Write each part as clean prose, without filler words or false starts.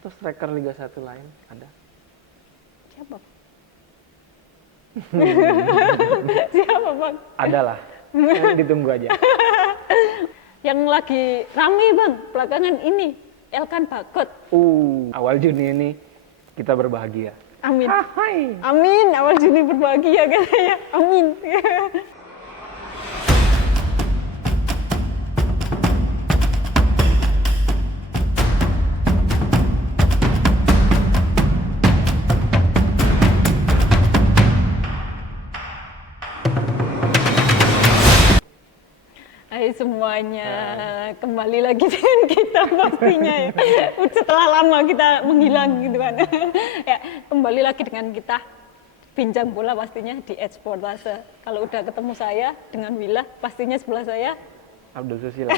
Atau striker Liga 1 lain ada? Siapa? Siapa Bang? Ada lah. Ditunggu aja. Yang lagi rame Bang belakangan ini, Elkan Bagot. Awal Juni ini kita berbahagia. Amin. Hai. Amin, awal Juni berbahagia katanya. Amin. Hai semuanya, kembali lagi dengan kita pastinya ya. Setelah lama kita menghilang gitu kan. Ya, kembali lagi dengan kita bincang bola pastinya di Edsportase. Kalau udah ketemu saya dengan Willa, pastinya sebelah saya Abdul Susila.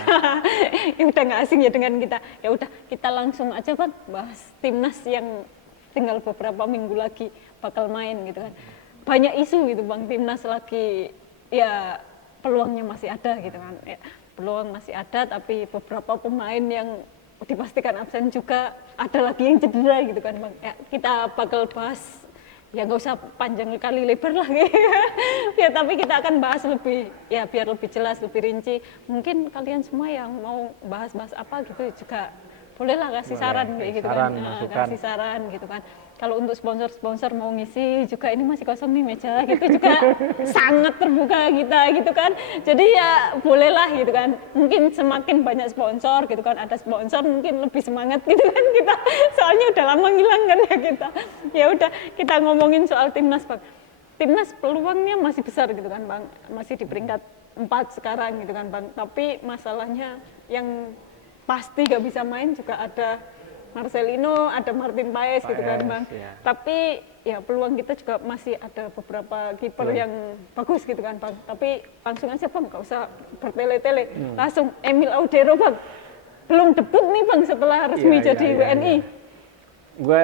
Ya udah nggak asing ya dengan kita. Ya udah kita langsung aja Bang bahas timnas yang tinggal beberapa minggu lagi bakal main gitu kan. Banyak isu gitu Bang, timnas lagi ya peluangnya masih ada gitu kan. Ya, peluang masih ada tapi beberapa pemain yang dipastikan absen juga, ada lagi yang cedera gitu kan Bang. Ya, kita bakal bahas ya nggak usah panjang kali lebar lah gitu. Ya tapi kita akan bahas lebih ya biar lebih jelas, lebih rinci. Mungkin kalian semua yang mau bahas-bahas apa gitu juga bolehlah kasih saran kayak gitu kan. Kasih saran gitu kan. Kalau untuk sponsor-sponsor mau ngisi juga ini masih kosong nih meja gitu juga sangat terbuka kita gitu kan. Jadi ya bolehlah gitu kan. Mungkin semakin banyak sponsor gitu kan, ada sponsor mungkin lebih semangat gitu kan kita. Soalnya udah lama ngilang kan ya kita. Ya udah kita ngomongin soal timnas Bang. Timnas peluangnya masih besar gitu kan Bang. Masih di peringkat 4 sekarang gitu kan Bang. Tapi masalahnya yang pasti gak bisa main juga ada Marcelino, ada Martin Paes gitu kan Bang. Ya. Tapi ya peluang kita juga masih ada beberapa kiper yang bagus gitu kan Bang. Tapi langsung aja Bang, gak usah bertele-tele. Langsung Emil Audero Bang. Belum debut nih Bang setelah resmi jadi WNI. Gue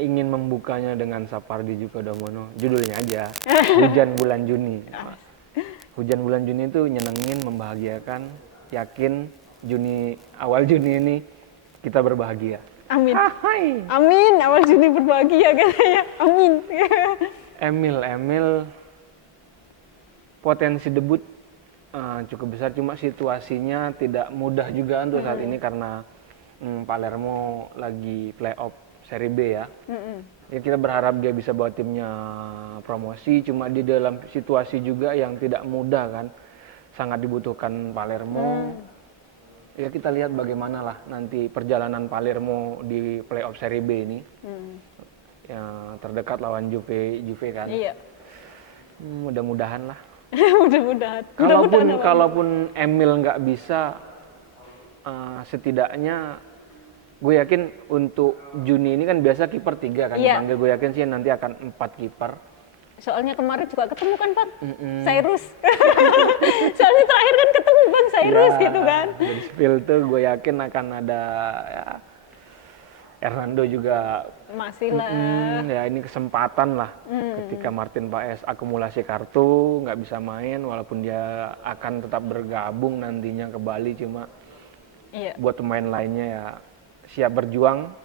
ingin membukanya dengan Sapardi Djokodamono. Judulnya aja, Hujan Bulan Juni. Hujan Bulan Juni itu nyenengin, membahagiakan, yakin awal Juni ini kita berbahagia. Amin. Amin, awal Juni berbahagia katanya. Amin. Emil potensi debut cukup besar, cuma situasinya tidak mudah juga untuk saat ini karena Palermo lagi playoff Serie B ya. Ya kita berharap dia bisa bawa timnya promosi, cuma di dalam situasi juga yang tidak mudah kan, sangat dibutuhkan Palermo. Ya kita lihat bagaimana lah nanti perjalanan Palermo di playoff Serie B ini. Ya terdekat lawan Juve kan. Iya. Mudah-mudahan lah. Mudah-mudahan. Kalaupun Emil nggak bisa, setidaknya gue yakin untuk Juni ini kan biasa kiper 3 kan dipanggil. Gue yakin sih nanti akan 4 kiper. Soalnya kemarin juga ketemu kan Bang, Cyrus. Soalnya terakhir kan ketemu Bang Cyrus ya, gitu kan. Dari spill tuh gue yakin akan ada ya, Hernando juga masih lah. Ya ini kesempatan lah ketika Martin Paes akumulasi kartu nggak bisa main, walaupun dia akan tetap bergabung nantinya ke Bali, cuma buat pemain lainnya ya siap berjuang.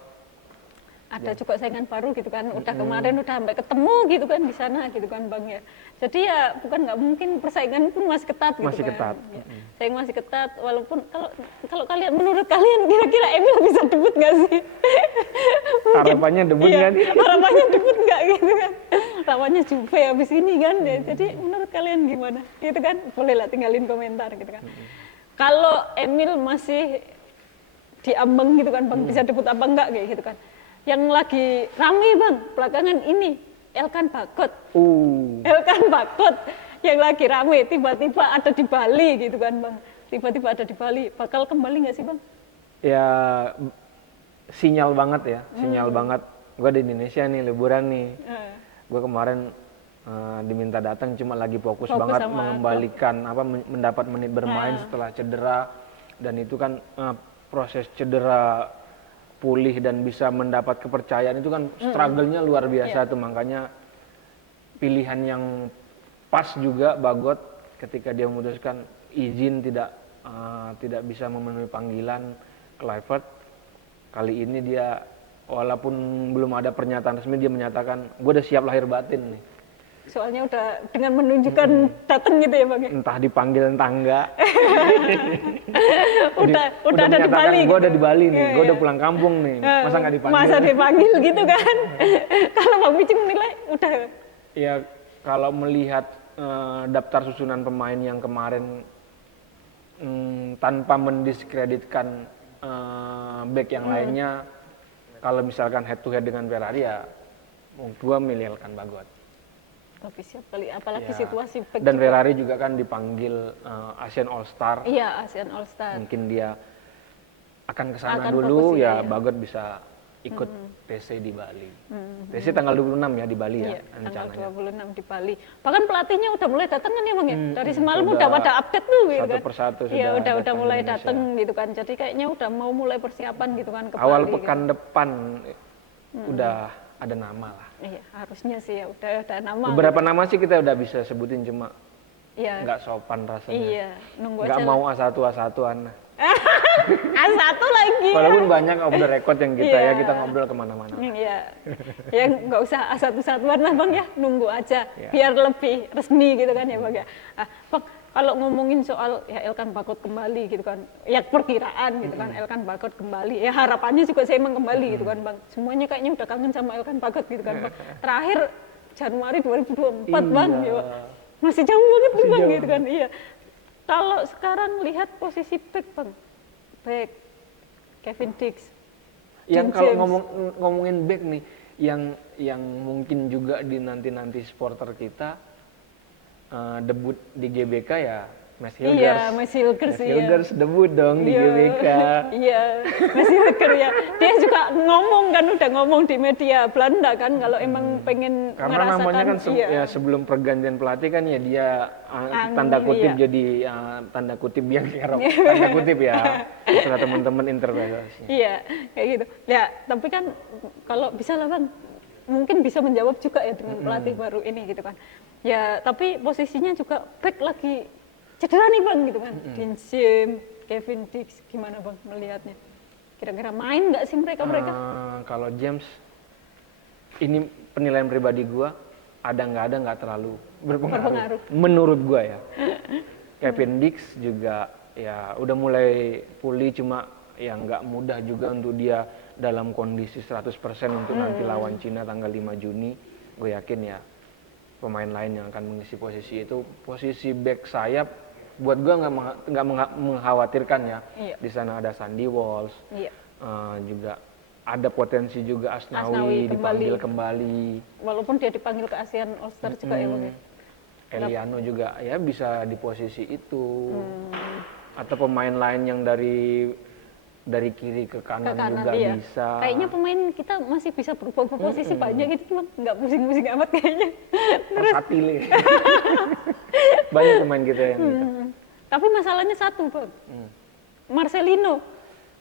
Ada juga saingan baru gitu kan, udah kemarin udah sampai ketemu gitu kan di sana gitu kan Bang ya. Jadi ya bukan nggak mungkin, persaingan pun masih ketat gitu masih kan. Ketat. Ya. Saing masih ketat, walaupun kalau kalian, menurut kalian kira-kira Emil bisa debut nggak sih? Harapannya debut nggak nih? Harapannya debut nggak gitu kan. Lawannya Juve habis ini kan ya. Jadi menurut kalian gimana? Gitu kan, bolehlah tinggalin komentar gitu kan. Kalau Emil masih diambang gitu kan Bang, bisa debut apa enggak kayak gitu kan. Yang lagi rame Bang belakangan ini Elkan Bagot. Elkan Bagot yang lagi rame, tiba-tiba ada di Bali gitu kan Bang. Tiba-tiba ada di Bali, bakal kembali nggak sih Bang? Ya sinyal banget ya, sinyal banget. Gue di Indonesia nih, liburan nih. Gue kemarin diminta datang, cuma lagi fokus banget mengembalikan mendapat menit bermain setelah cedera, dan itu kan proses cedera pulih dan bisa mendapat kepercayaan itu kan struggle-nya luar biasa tuh. Makanya pilihan yang pas juga Bagot ketika dia memutuskan izin tidak bisa memenuhi panggilan Kluivert. Kali ini dia walaupun belum ada pernyataan resmi dia menyatakan gue udah siap lahir batin nih. Soalnya udah dengan menunjukkan datang gitu ya Bang ya? Entah dipanggil entah enggak. udah ada di Bali. Gue udah di Bali nih, gue Iya. udah pulang kampung nih. Masa nggak dipanggil? Masa dipanggil gitu kan? Kalau Bang Pici menilai udah. Ya kalau melihat daftar susunan pemain yang kemarin tanpa mendiskreditkan back yang lainnya, kalau misalkan head to head dengan Ferrari ya, gue milih Elkan Bagot. Tapi siap kali, apalagi Ya. situasi back Dan juga. Ferrari juga kan dipanggil Asian All Star. Iya, ASEAN All Star. Mungkin dia akan ke sana Akan dulu fokus, ya, iya. Bagot bisa ikut TC di Bali. TC tanggal 26 ya di Bali Iya, ya tanggal rencananya. 26 di Bali. Bahkan pelatihnya udah mulai datang kan ya Bang ya? Dari semalam sudah udah pada update tuh gitu satu kan. persatu Iya, sudah udah datang mulai ke Indonesia. datang gitu kan. Jadi kayaknya udah mau mulai persiapan gitu kan ke Awal Bali. pekan depan udah ada nama lah. Gitu. Iya, harusnya sih ya udah ada nama. Beberapa nama sih kita udah bisa sebutin, cuma Iya. nggak sopan rasanya. Iya, nunggu Nggak aja. mau A1-A1-an. Satu lagi. Walaupun banyak off the record yang kita Iya. ya, kita ngobrol kemana-mana. Iya. Ya nggak usah satu-satuan lah Bang ya, nunggu aja Iya. biar lebih resmi gitu kan ya Bang ya. Bang, kalau ngomongin soal ya Elkan Bagot kembali gitu kan, ya perkiraan gitu kan Elkan Bagot kembali, ya harapannya juga saya emang kembali gitu kan Bang. Semuanya kayaknya udah kangen sama Elkan Bagot gitu kan Bang. Terakhir Januari 2024 Bang, Iya. ya. Masih jauh banget nih Masih Bang jauh. gitu kan. Iya. Kalau sekarang lihat posisi back Bang, back Kevin Dix, Yang John kalau James. ngomongin back nih, yang mungkin juga di nanti supporter kita debut di GBK ya Mas Hilgers. Iya, Mas Hilgers, Mas iya. Hilgers debut dong di Iya. GBK. Iya, Mas Hilger ya. Dia juga ngomong kan, udah ngomong di media Belanda kan, kalau emang pengen Karena namanya kan merasakan. Iya. ya sebelum pergantian pelatih kan ya dia Ang- tanda kutip iya. jadi tanda kutip yang tanda kutip ya setelah teman-teman interpretasinya. Iya, kayak gitu. Ya, tapi kan kalau bisa lah Bang, mungkin bisa menjawab juga ya dengan pelatih baru ini gitu kan. Ya, tapi posisinya juga back lagi cedera nih Bang gitu kan. Dean James, Kevin Dix, gimana Bang melihatnya? Kira-kira main nggak sih mereka? Kalau James, ini penilaian pribadi gua, ada nggak terlalu berpengaruh. Menurut gua ya. Kevin Dix juga ya udah mulai pulih, cuma ya nggak mudah juga untuk dia dalam kondisi 100% untuk nanti lawan Cina tanggal 5 Juni. Gue yakin ya pemain lain yang akan mengisi posisi itu. Posisi back sayap buat gue nggak mengkhawatirkan ya. Iya. Di sana ada Sandy Walsh, Iya. juga ada potensi juga Asnawi dipanggil kembali. Walaupun dia dipanggil ke ASEAN All Star juga ya Bang ya. Eliano juga ya bisa di posisi itu. Atau pemain lain yang dari kiri ke kanan, juga iya. bisa. Kayaknya pemain kita masih bisa berubah posisi banyak gitu Bang, nggak pusing-pusing amat kayaknya. Versatil. Banyak pemain kita yang gitu. Tapi masalahnya satu Bang, Marcelino,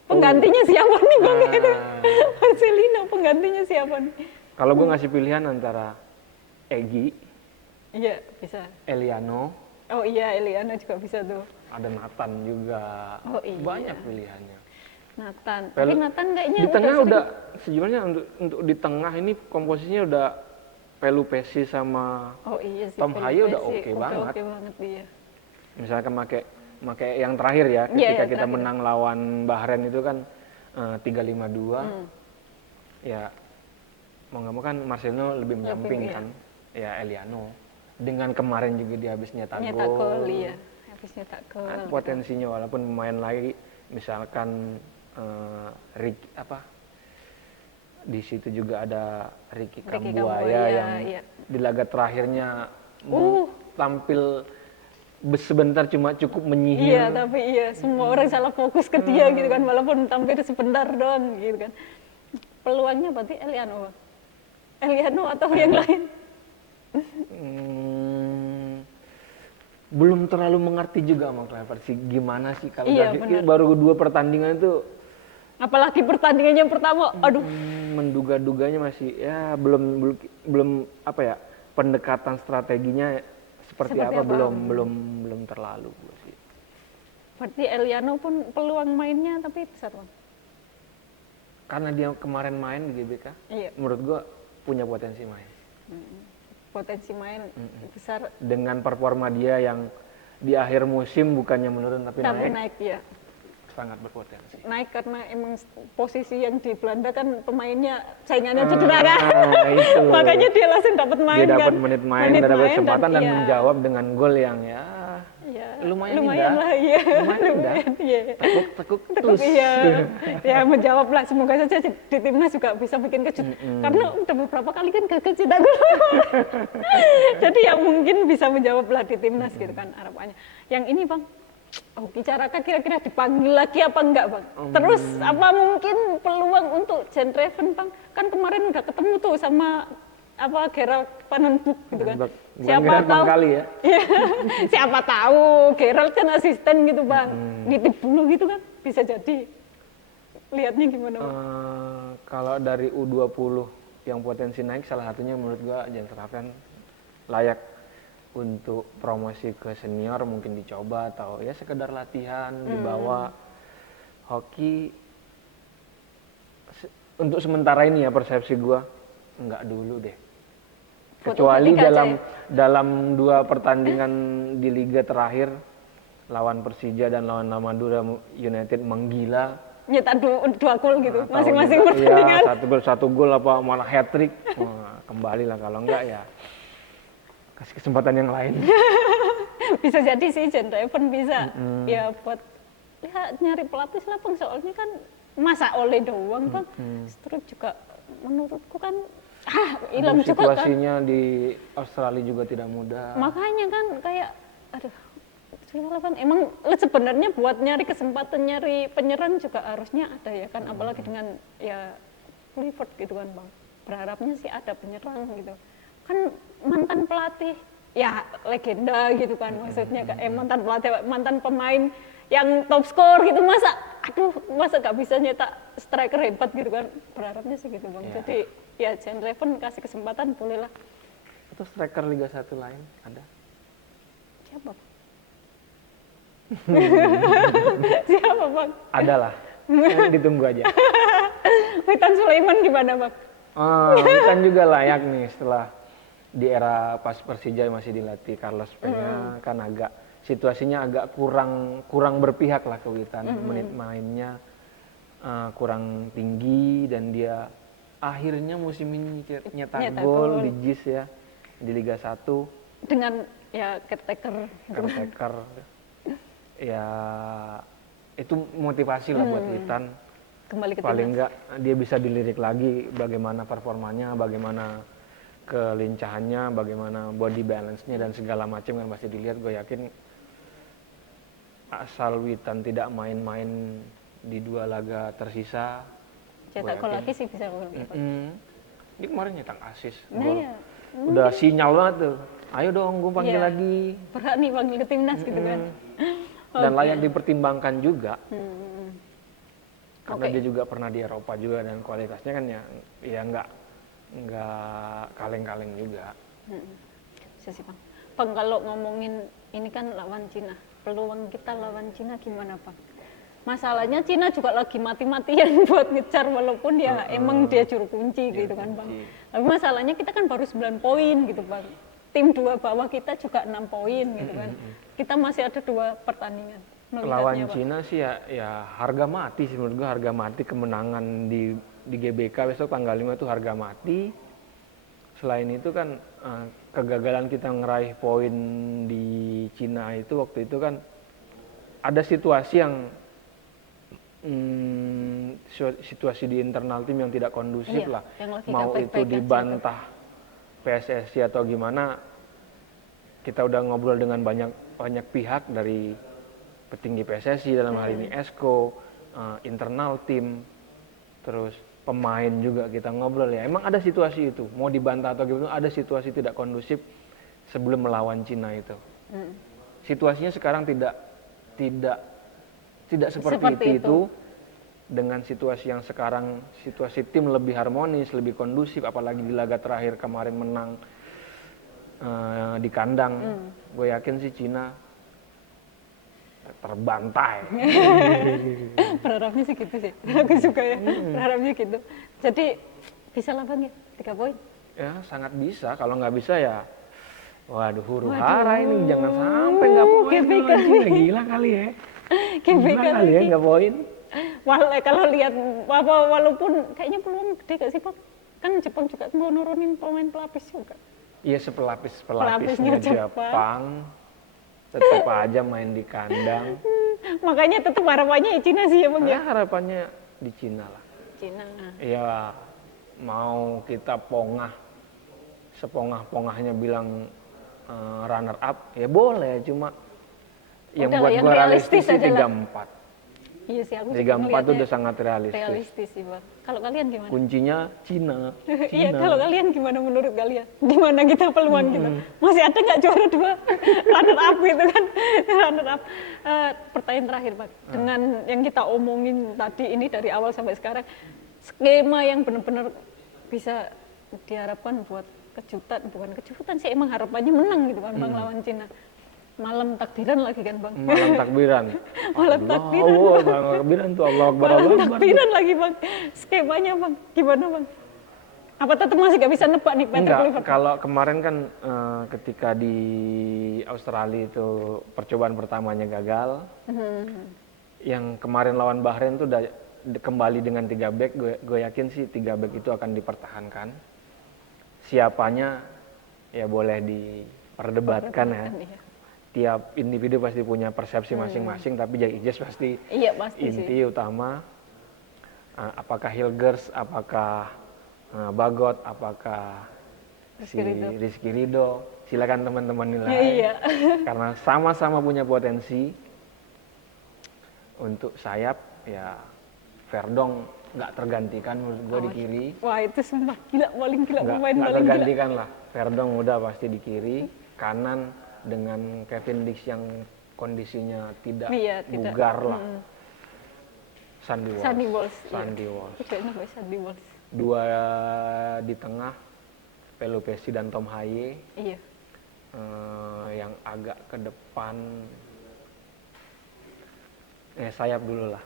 penggantinya siapa nih Bang? Gitu. Marcelino, penggantinya siapa nih? Kalau gue ngasih pilihan antara Egy, Iya, bisa. Eliano, Oh iya, Eliana juga bisa tuh. ada Nathan juga. Oh iya. Banyak pilihannya. Nathan, tapi Nathan kayaknya Di tengah sering- udah sejujurnya untuk di tengah ini komposisinya udah Pelu Pesi sama Oh iya sih. Tom Felipe Haye udah sih, oke banget. Oke banget dia. misalkan pakai yang terakhir ya, Iya, ketika yang kita terakhir. menang lawan Bahrain itu kan 3-5-2. Ya mau nggak mau kan Marcelino lebih menyamping iya. kan, ya Eliano. Dengan kemarin juga dia habis nyetak Nyetak gol, gol. iya. Habis nyetak gol. Ada potensinya walaupun pemain lagi misalkan di situ juga ada Ricky Ricky Kambuaya Kambuaya, yang iya. di laga terakhirnya tampil sebentar cuma cukup menyihir. Iya, tapi iya semua orang salah fokus ke dia gitu kan, walaupun tampil sebentar doang gitu kan. Peluangnya berarti Eliano, Bang? Eliano atau yang lain? Belum terlalu mengerti juga sama Kluivert sih gimana sih kalau Iya, baru 2 pertandingan itu Apalagi pertandingannya pertama, aduh. menduga-duganya masih ya belum apa ya, pendekatan strateginya seperti apa, belum terlalu sih. Berarti Eliano pun peluang mainnya tapi besar Bang. karena dia kemarin main di GBK, Iya. menurut gue punya potensi main. Potensi main besar Dengan performa dia yang di akhir musim bukannya menurun tapi tapi naik, naik ya. sangat berpotensi. Naik karena emang posisi yang di Belanda kan pemainnya saingannya cedera kan. Itu. Makanya dia langsung dapat main Dia dapat kan. menit main, dia dapat kesempatan dan iya, menjawab dengan gol yang ya iya, lumayan lah iya. lumayan indah. Iya. Tekuk terus. Iya, ya menjawab lah. Semoga saja di timnas juga bisa bikin kejut. Karena udah beberapa kali kan gagal cetak gol. Jadi ya mungkin bisa menjawab lah di timnas gitu kan harapannya. Yang ini Bang, bicarakan kira-kira dipanggil lagi apa enggak Bang? Terus apa mungkin peluang untuk Jan Reven Bang? Kan kemarin udah ketemu tuh sama Gerald Van den Broek gitu kan. Siapa tahu kali ya. Siapa tahu Gerald kan asisten gitu Bang. Nitip dulu gitu kan bisa jadi. Lihatnya gimana Bang? Kalau dari U20 yang potensi naik salah satunya menurut gua Jan Reven layak untuk promosi ke senior, mungkin dicoba atau ya sekedar latihan dibawa hoki. Untuk sementara ini ya persepsi gua enggak dulu deh. Kecuali dalam 2 pertandingan di liga terakhir lawan Persija dan lawan Madura United menggila, nyetak 2 gol gitu atau masing-masing juga, pertandingan. Ya, 1 gol apa malah hat trick. Kembali lah, kalau enggak ya kasih kesempatan yang lain. Bisa jadi sih Jan Reven bisa ya buat ya nyari pelatih lah Bang, soalnya kan masa oleh doang Bang. Terus juga menurutku kan hilang juga kan. Situasinya di Australia juga tidak mudah. Makanya kan kayak aduh susah Bang. Emang sebenarnya buat nyari kesempatan nyari penyerang juga harusnya ada ya kan, apalagi dengan ya Clifford gitu kan Bang. Berharapnya sih ada penyerang gitu. Kan mantan pelatih ya legenda gitu kan, maksudnya mantan pelatih, mantan pemain yang top skor gitu, masa gak bisa nyetak striker hebat gitu kan, berharapnya sih gitu Bang. Ya. Jadi ya Jan Reven kasih kesempatan boleh lah. Atau striker Liga 1 lain ada? Siapa? Siapa Bang? Ada lah. Ditunggu aja. Witan Sulaiman gimana Bang? Kan juga layak nih setelah di era pas Persija masih dilatih Carlos Peña, kan agak situasinya agak kurang berpihak lah ke Witan. Menit mainnya kurang tinggi dan dia akhirnya musim ini nyetak gol di JIS ya, di Liga 1 dengan ya caretaker. Ya itu motivasi lah buat Witan. Kembali ke paling timnas. enggak dia bisa dilirik lagi bagaimana performanya, bagaimana kelincahannya, bagaimana body balance-nya dan segala macam kan pasti dilihat. Gue yakin asal Witan tidak main-main di 2 laga tersisa, Cetak gol lagi sih bisa gol. Dia kemarin nyetak asis Nah, gol. ya. Udah sinyal banget tuh, ayo dong gue panggil Iya. lagi. Berat nih panggil ke timnas gitu kan. Dan layak dipertimbangkan juga. Karena Oke. dia juga pernah di Eropa juga dan kualitasnya kan ya nggak kaleng-kaleng juga. Bisa sih Bang. Bang kalau ngomongin ini kan lawan Cina, peluang kita lawan Cina gimana Bang? Masalahnya Cina juga lagi mati-matian buat ngejar walaupun ya emang dia juru kunci gitu kan Bang. Tapi masalahnya kita kan baru 9 poin gitu Bang. Tim 2 bawah kita juga 6 poin gitu kan. Kita masih ada 2 pertandingan. Lawan Bang. Cina sih ya harga mati sih menurut gua, harga mati kemenangan di GBK besok tanggal 5 itu harga mati. Selain itu kan kegagalan kita ngeraih poin di Cina itu waktu itu kan ada situasi yang situasi di internal tim yang tidak kondusif Iya, lah. yang lagi Mau gak itu baik-baik aja dibantah PSSI atau gimana, kita udah ngobrol dengan banyak pihak dari petinggi PSSI dalam hal ini Esko, internal tim, terus pemain juga kita ngobrol ya. Emang ada situasi itu, mau dibantah atau gimana, ada situasi tidak kondusif sebelum melawan Cina itu. Situasinya sekarang tidak seperti itu. Dengan situasi yang sekarang, situasi tim lebih harmonis, lebih kondusif, apalagi di laga terakhir kemarin menang di kandang. Gue yakin sih Cina terbantai. Berharapnya sih gitu sih. Aku suka ya. Berharapnya gitu. Jadi bisa lah Bang ya 3 poin. Ya sangat bisa, kalau nggak bisa ya waduh huru hara ini, jangan sampai nggak poin GBK kalau Cina. Gila kali ya. GBK Gila kali ya nggak poin. Kalau lihat walaupun kayaknya peluang gede gak sih Bang? Kan Jepang juga mau nurunin pemain pelapis juga. Iya pelapisnya Pelapisnya Jepang tetap aja main di kandang. Makanya tetap harapannya Cina sih ya Bang ya. Harapannya di Cina lah. Cina. Ya mau kita sepongah-pongahnya bilang runner up ya boleh, cuma yang Udah buat lah, yang gua realistis sih aja lah. 34. Iya sih aku 34 ngeliatnya itu udah sangat realistis. realistis sih Bang. Kalau kalian gimana? Kuncinya Cina. Iya, kalau kalian gimana menurut kalian? Di mana kita peluang kita? Masih ada nggak juara 2 runner up gitu kan? Runner up. Pertanyaan terakhir Pak, dengan yang kita omongin tadi ini dari awal sampai sekarang, skema yang benar-benar bisa diharapkan buat kejutan, bukan kejutan sih, emang harapannya menang gitu kan Bang lawan Cina. Malam takbiran lagi kan Bang? Malam takbiran. Malam takbiran. Malam takbiran tuh Allah Akbar. Malam takbiran lagi Bang. Skemanya Bang, gimana Bang? Apa tetap masih gak bisa nebak nih Patrick Enggak, Kluivert? kalau kemarin kan ketika di Australia itu percobaan pertamanya gagal. Yang kemarin lawan Bahrain tuh udah kembali dengan 3 back, gue yakin sih 3 back itu akan dipertahankan. Siapanya ya boleh diperdebatkan ya. Iya. Tiap individu pasti punya persepsi masing-masing, tapi Jack Ijes pasti Iya pasti inti utama. Apakah Hilgers, apakah Bagot, apakah Rizky Ridho, silakan teman-teman nilai. Iya. Karena sama-sama punya potensi. Untuk sayap ya Verdong nggak tergantikan menurut gue di kiri. Wah itu sumpah gila, paling gila pemain Nggak paling gila. tergantikan lah. Verdong udah pasti di kiri. Kanan dengan Kevin Dix yang kondisinya tidak bugar lah. Sandy Walsh. Sandy Walsh. 2 di tengah, Pelupesi dan Tom Haye. Iya. Yang agak ke depan, sayap dulu lah.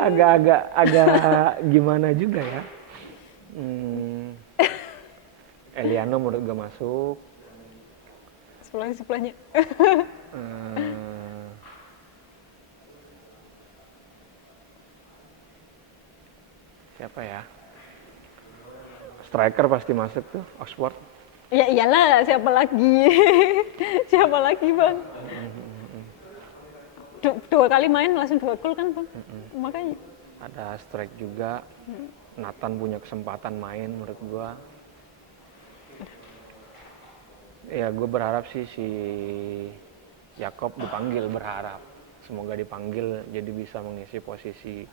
agak gimana juga ya. Eliano menurut gue masuk. Sebelahnya. Siapa ya? Striker pasti masuk tuh, Oxford. Ya iyalah, siapa lagi? Siapa lagi Bang? 2 kali main langsung 2 gol kan Bang? Makanya. Ada strike juga. Nathan punya kesempatan main menurut gua. Ya gue berharap sih si Jakob dipanggil, berharap. Semoga dipanggil jadi bisa mengisi posisi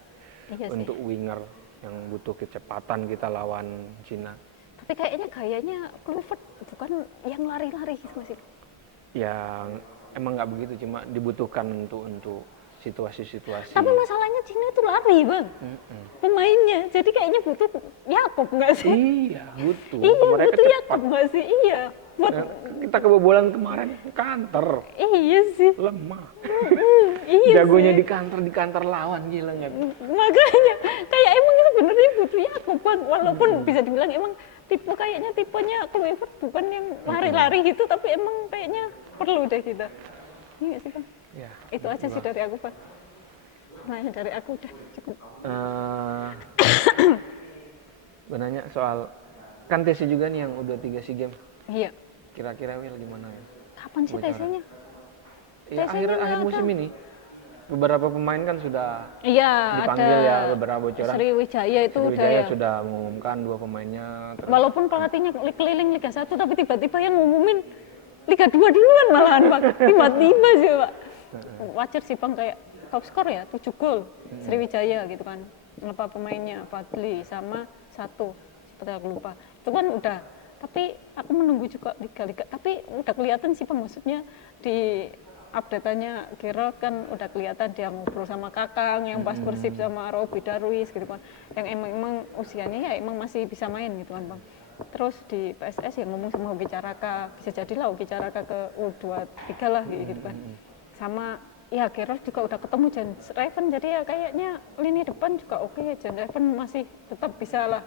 untuk winger yang butuh kecepatan kita lawan Cina. Tapi kayaknya gayanya Kluivert bukan yang lari-lari gitu masih. Yang emang nggak begitu, cuma dibutuhkan untuk situasi-situasi. Tapi masalahnya Cina itu lari Bang, pemainnya. Jadi kayaknya butuh Jakob nggak sih? Iya butuh. Iya Mereka butuh cepat. Jakob nggak sih? Iya. Kita kebobolan kemarin kanter. Iya sih. Lemah. Iya Jagonya sih. di kantor lawan, gila nggak? Makanya kayak emang itu benernya butuh Jakob Bang. Walaupun bisa dibilang emang tipenya Kluivert bukan yang lari-lari gitu, tapi emang kayaknya perlu deh kita. Iya nggak sih Bang? Ya, Itu aja sih dari aku Bang. Nanya dari aku udah cukup. Gue nanya soal kan TC juga nih yang udah 3 SEA Games. Iya. Kira-kira Will gimana ya? Kapan sih TC-nya? Ya, akhir musim ini. Beberapa pemain kan sudah Iya, dipanggil ada ya, beberapa bocoran. Sriwijaya itu udah Sriwijaya ya. sudah mengumumkan 2 pemainnya. Walaupun pelatihnya keliling Liga 1, tapi tiba-tiba yang ngumumin Liga 2 duluan malahan Pak. Tiba-tiba sih Pak. Wajar sih Bang, kayak top skor ya 7 gol Sriwijaya gitu kan. Apa pemainnya Fadli sama 1 seperti aku lupa. Itu kan udah. Tapi aku menunggu juga Liga-Liga. Tapi udah kelihatan sih Bang, maksudnya di update-nya Gerald kan udah kelihatan dia ngobrol sama Kakang yang pas Persib sama Robi Darwis gitu kan. Yang emang usianya ya emang masih bisa main gitu kan Bang. terus di PSS ya ngomong sama Hoki Caraka, bisa jadilah Hoki Caraka ke U23 lah gitu kan. Sama ya Gerard juga udah ketemu Jens Reven, jadi ya kayaknya lini depan juga oke, Jens Reven masih tetap bisa lah.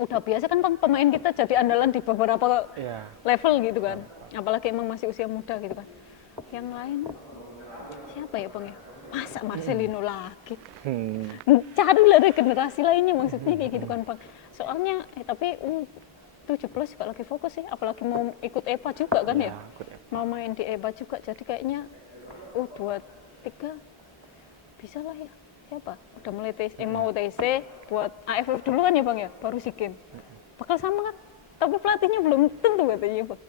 Udah biasa kan Bang, pemain kita jadi andalan di beberapa level gitu kan, apalagi emang masih usia muda gitu kan. Yang lain siapa ya Bang ya? Masa Marcelino lagi? Carilah regenerasi lainnya maksudnya kayak gitu kan Bang. Soalnya tapi U17 juga lagi fokus sih, apalagi mau ikut EPA juga kan ya? Mau main di EPA juga, jadi kayaknya U23 bisa lah ya. Siapa? Udah mulai mau TC buat AFF dulu kan ya Bang ya, baru SEA Games. Bakal sama kan? Tapi pelatihnya belum tentu katanya Bang.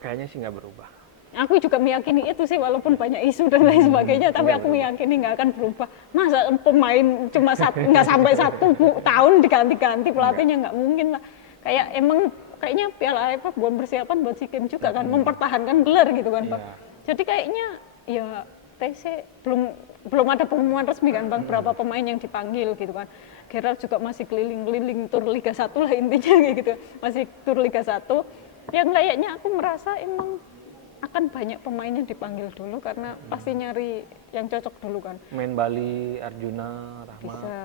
Kayaknya sih nggak berubah. Aku juga meyakini itu sih, walaupun banyak isu dan lain sebagainya, tapi aku meyakini nggak akan berubah. Masa pemain cuma nggak sampai 1 tahun diganti-ganti pelatihnya, nggak mungkin lah. Kayak emang kayaknya Piala AFF buat persiapan buat SEA Games juga kan, mempertahankan gelar gitu kan Bang. Jadi kayaknya ya TC belum ada pengumuman resmi kan Bang, berapa pemain yang dipanggil gitu kan. Gerald juga masih keliling-keliling tur Liga 1 lah intinya kayak gitu, masih tur Liga 1. Yang kayaknya aku merasa emang akan banyak pemain yang dipanggil dulu karena pasti nyari yang cocok dulu kan. Main Bali, Arjuna, Rahmat. Bisa.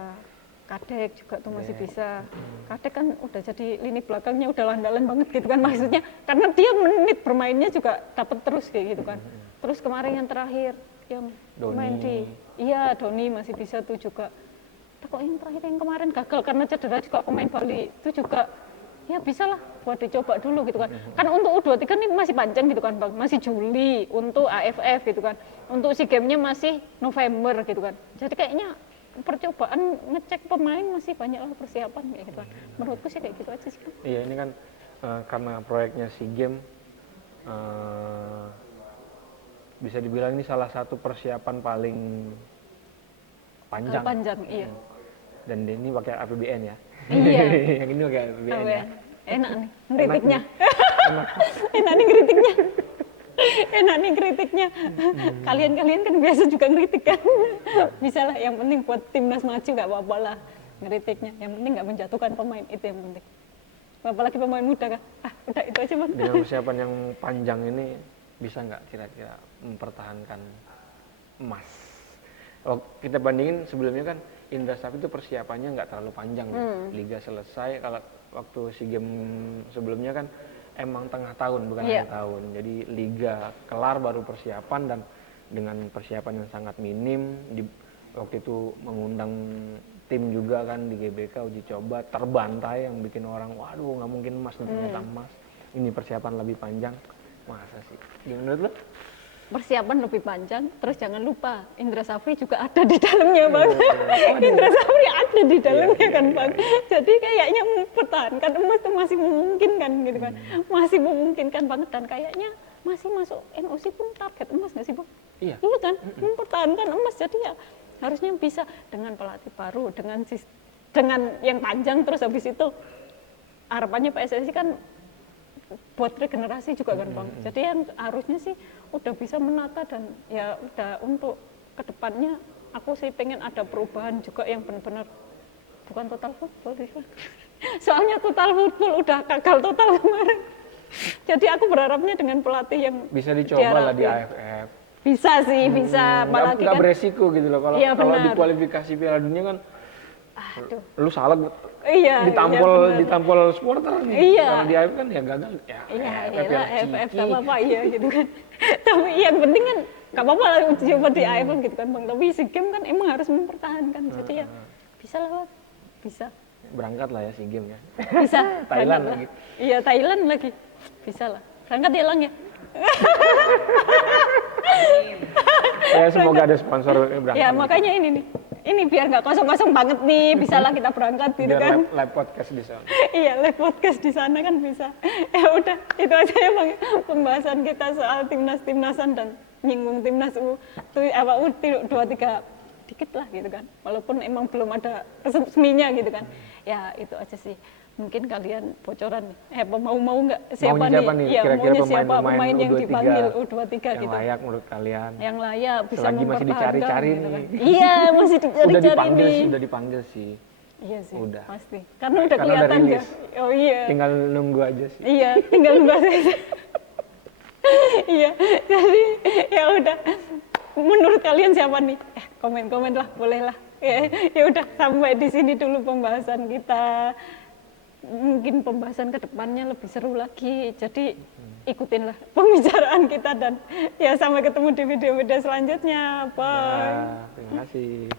Kadek juga tuh masih bisa. Kadek kan udah jadi lini belakangnya udah andalan banget gitu kan maksudnya. Karena dia menit bermainnya juga dapat terus kayak gitu kan. Terus kemarin yang terakhir yang main di Doni masih bisa tuh juga. Kok yang terakhir yang kemarin gagal karena cedera juga pemain Bali itu juga ya bisa lah buat dicoba dulu gitu kan. Kan untuk U23 ini masih panjang gitu kan Bang, masih Juli, untuk AFF gitu kan. Untuk SEA Games-nya masih November gitu kan. Jadi kayaknya percobaan ngecek pemain masih banyak lah persiapan kayak gitu kan. Menurutku sih kayak gitu aja sih. Iya, ini kan karena proyeknya SEA Games bisa dibilang ini salah satu persiapan paling panjang. Panjang, iya. Dan ini pakai APBN ya. Iya. Yang ini pakai APBN ya. Enak nih kritiknya. Enak nih kritiknya. Enak nih kritiknya. Kalian kan biasa juga ngeritik kan. Bisa lah, yang penting buat timnas maju nggak apa-apa lah ngeritiknya. Yang penting nggak menjatuhkan pemain, itu yang penting. Apalagi pemain muda kan. Udah itu aja Bang. Dengan persiapan yang panjang ini bisa nggak kira-kira mempertahankan emas? Kalau kita bandingin sebelumnya kan Indra Safri itu persiapannya nggak terlalu panjang. Liga selesai, kalau waktu SEA Games sebelumnya kan emang tengah tahun bukan akhir tahun. Jadi liga kelar baru persiapan, dan dengan persiapan yang sangat minim. Waktu itu mengundang tim juga kan di GBK uji coba, terbantai yang bikin orang waduh nggak mungkin emas, ternyata emas. Ini persiapan lebih panjang, masa sih? Menurut lo? Persiapan lebih panjang, terus jangan lupa Indra Safri juga ada di dalamnya Bang. Indra Safri ada di dalamnya kan Bang. Jadi kayaknya mempertahankan emas itu masih memungkinkan gitu kan. Masih memungkinkan banget, dan kayaknya masih masuk NOC pun target emas nggak sih Bang? Iya. Iya kan, mempertahankan emas, jadi ya harusnya bisa dengan pelatih baru, dengan yang panjang, terus habis itu harapannya PSSI kan buat regenerasi juga kan Bang. Jadi yang harusnya sih udah bisa menata, dan ya udah untuk kedepannya aku sih pengen ada perubahan juga yang benar-benar bukan total football sih Bang. Soalnya total football udah gagal total kemarin. Jadi aku berharapnya dengan pelatih yang bisa dicoba lah di AFF. Bisa sih, bisa. Apalagi nggak kan beresiko gitu loh. Kalau iya, kalau di kualifikasi Piala Dunia kan, lu salah iya, ditampol supporter nih. Iya. Kalau di AFF kan ya gagal ya. Iya, AFF gak apa-apa iya gitu kan. Tapi yang penting kan gak apa-apa lah coba di AFF gitu kan Bang. Tapi SEA Games kan emang harus mempertahankan. Jadi ya bisa lah Bang. Bisa. Berangkat lah ya SEA Games ya. Bisa. Thailand lagi. Iya, Thailand lagi. Bisa lah. Berangkat ya Lang ya. Ya semoga ada sponsor berangkat. Ya makanya ini nih. Ini biar nggak kosong-kosong banget nih, bisa lah kita berangkat gitu biar kan. Live podcast di sana. Iya, live podcast di sana kan bisa. Ya udah, itu aja ya Bang, pembahasan kita soal timnasan dan nyinggung timnas U23 dikit lah gitu kan. Walaupun emang belum ada resminya gitu kan. Ya itu aja sih. Mungkin kalian bocoran mau nggak siapa nih? Ya, kira-kira siapa pemain yang dipanggil U23 yang gitu. layak menurut kalian? Yang layak bisa selagi masih dicari-cari gitu nih. Kan. Iya, masih dicari-cari nih. Udah dipanggil sih. Iya sih, Udah. pasti. Karena udah Karena udah kelihatan ya. rilis. Oh iya. Tinggal nunggu aja sih. Iya, tinggal nunggu aja. Iya, jadi ya udah. Menurut kalian siapa nih? Komen-komen lah, boleh lah. Ya udah, sampai di sini dulu pembahasan kita. Mungkin pembahasan kedepannya lebih seru lagi. Jadi ikutinlah pembicaraan kita dan ya sampai ketemu di video-video selanjutnya. Bye. Ya, terima kasih.